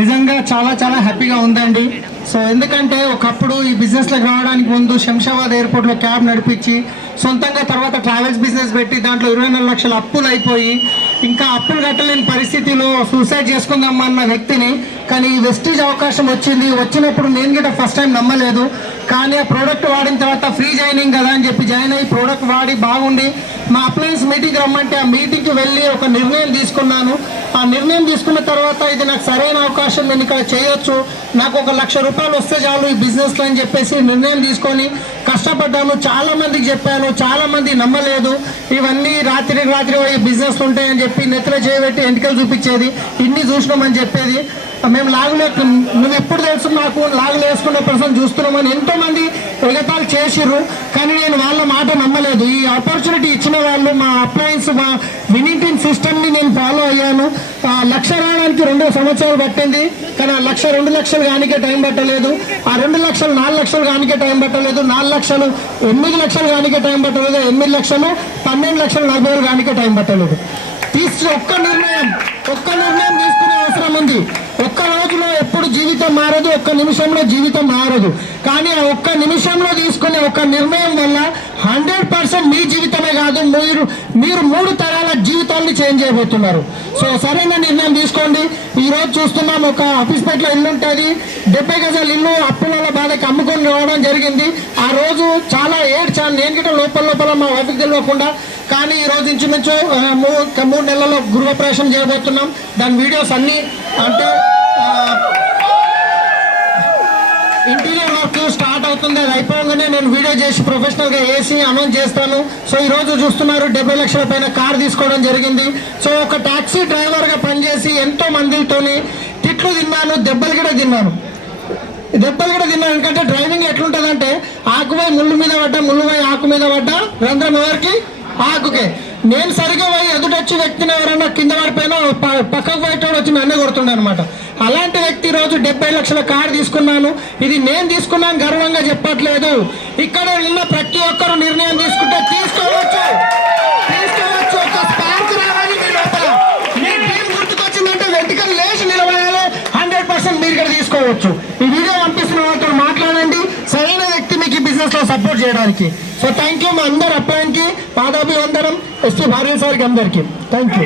నిజంగా చాలా చాలా హ్యాపీగా ఉందండి. సో ఎందుకంటే ఒకప్పుడు ఈ బిజినెస్లోకి రావడానికి ముందు శంషాబాద్ ఎయిర్పోర్ట్లో క్యాబ్ నడిపించి సొంతంగా తర్వాత ట్రావెల్స్ బిజినెస్ పెట్టి దాంట్లో 24 లక్షల అప్పులు అయిపోయి ఇంకా అప్పులు కట్టలేని పరిస్థితిలో సూసైడ్ చేసుకుందామన్న వ్యక్తిని, కానీ ఈ వెస్టీజ్ అవకాశం వచ్చినప్పుడు నేను కూడా ఫస్ట్ టైం నమ్మలేదు. కానీ ఆ ప్రోడక్ట్ వాడిన తర్వాత ఫ్రీ జాయినింగ్ కదా అని చెప్పి జాయిన్ అయ్యి ప్రోడక్ట్ వాడి బాగుండి మా అప్లయన్స్ మీటింగ్ రమ్మంటే ఆ మీటింగ్కి వెళ్ళి ఒక నిర్ణయం తీసుకున్నాను. ఆ నిర్ణయం తీసుకున్న తర్వాత ఇది నాకు సరైన అవకాశం, నేను ఇక్కడ చేయొచ్చు, నాకు ఒక ₹1,00,000 వస్తే చాలు ఈ బిజినెస్లో అని చెప్పేసి నిర్ణయం తీసుకొని కష్టపడ్డాను. చాలామందికి చెప్పాను, చాలామంది నమ్మలేదు. ఇవన్నీ రాత్రికి రాత్రి ఈ బిజినెస్లు ఉంటాయని చెప్పి నెత్తిలో చేయబెట్టి ఎంటికలు చూపించేది, ఇన్ని చూసినామని చెప్పేది. మేము నువ్వు ఎప్పుడు తెలుసు నాకు లాగులు వేసుకునే పర్సన్ చూస్తున్నామని ఎంతోమంది ఎగతాలు చేసిర్రు. కానీ నేను వాళ్ళ మాట నమ్మలేదు. ఈ ఆపర్చునిటీ ఇచ్చిన వాళ్ళు మా అప్లయన్స్ మా వినింగ్ సిస్టమ్ని నేను ఫాలో అయ్యాను. ₹1,00,000 రావడానికి 2 సంవత్సరాలు పట్టింది. కానీ ఆ 1,00,000 2 లక్షలు కానికే టైం పట్టలేదు. ఆ 2 లక్షలు 4 లక్షలు కానికే టైం పట్టలేదు. 4 లక్షలు 8 లక్షలు కానికే టైం పట్టలేదు. 8 లక్షలు 12 లక్షలు 40 కానికే టైం పట్టలేదు. ఒక్క నిర్ణయం తీసుకునే అవసరం ఉంది. ఒక్క రోజులో ఎప్పుడు జీవితం మారదు, ఒక్క నిమిషంలో జీవితం మారదు. కానీ ఆ ఒక్క నిమిషంలో తీసుకునే ఒక నిర్ణయం వల్ల 100% మీ జీవితమే కాదు, మీరు 3 తరాల జీవితాన్ని చేంజ్ చేయబోతున్నారు. సో సరైన నిర్ణయం తీసుకోండి. ఈరోజు చూస్తున్నాం, ఒక ఆఫీస్పేటలో ఇల్లు ఉంటుంది, 70 గజాల ఇల్లు అప్పుల బాధకి అమ్ముకొని రావడం జరిగింది. ఆ రోజు చాలా ఏడ్చాను నేను గిట్ట లోపల మా వైఫ్కి తెలియకుండా. కానీ ఈరోజు ఇంచుమించు 3 నెలల్లో గృహప్రవేశం చేయబోతున్నాం. దాని వీడియోస్ అన్నీ అంటే ఇంటీరియర్ వర్క్ స్టార్ట్ అవుతుంది. అది అయిపోగానే నేను వీడియో చేసి ప్రొఫెషనల్గా వేసి అనౌన్స్ చేస్తాను. సో ఈరోజు చూస్తున్నారు 70 లక్షల పైన కార్ తీసుకోవడం జరిగింది. సో ఒక టాక్సీ డ్రైవర్గా పనిచేసి ఎంతో మందితోని తిట్లు తిన్నాను, దెబ్బలు కూడా తిన్నాను. ఎందుకంటే డ్రైవింగ్ ఎట్లుంటుందంటే ఆకుపై ముళ్ళు మీద పడ్డా, ముళ్ళుపై ఆకు మీద పడ్డా, రంధ్రం ఎవరికి ఆకుకే. నేను సరిగా పోయి ఎదుటొచ్చి వ్యక్తిని ఎవరైనా కింద పడిపోయినా పక్కకు పోయేటోడు వచ్చి నన్నే కొడుతుండే అనమాట. అలాంటి వ్యక్తి రోజు 70 లక్షల కారు తీసుకున్నాను. ఇది నేను తీసుకున్నాను గర్వంగా చెప్పట్లేదు. ఇక్కడ ఉన్న ప్రతి ఒక్కరు నిర్ణయం తీసుకుంటే తీసుకోవచ్చు. ఒక స్పార్క్ రావాలి మీ లోపల. మీ టీం గుర్తుకొచ్చిందంటే వెంటనే లేచి నిలబడాలి. 100% మీరు ఇక్కడ తీసుకోవచ్చు. ఈ వీడియో పంపిస్తున్న వాళ్ళతో మాట్లాడండి, సరైన వ్యక్తి మీకు ఈ బిజినెస్ లో సపోర్ట్ చేయడానికి. So thank you. మా అందరు అప్లైన్కి పాదాభివందనం, ఎస్టీ భార్య సార్కి అందరికీ థ్యాంక్ యూ.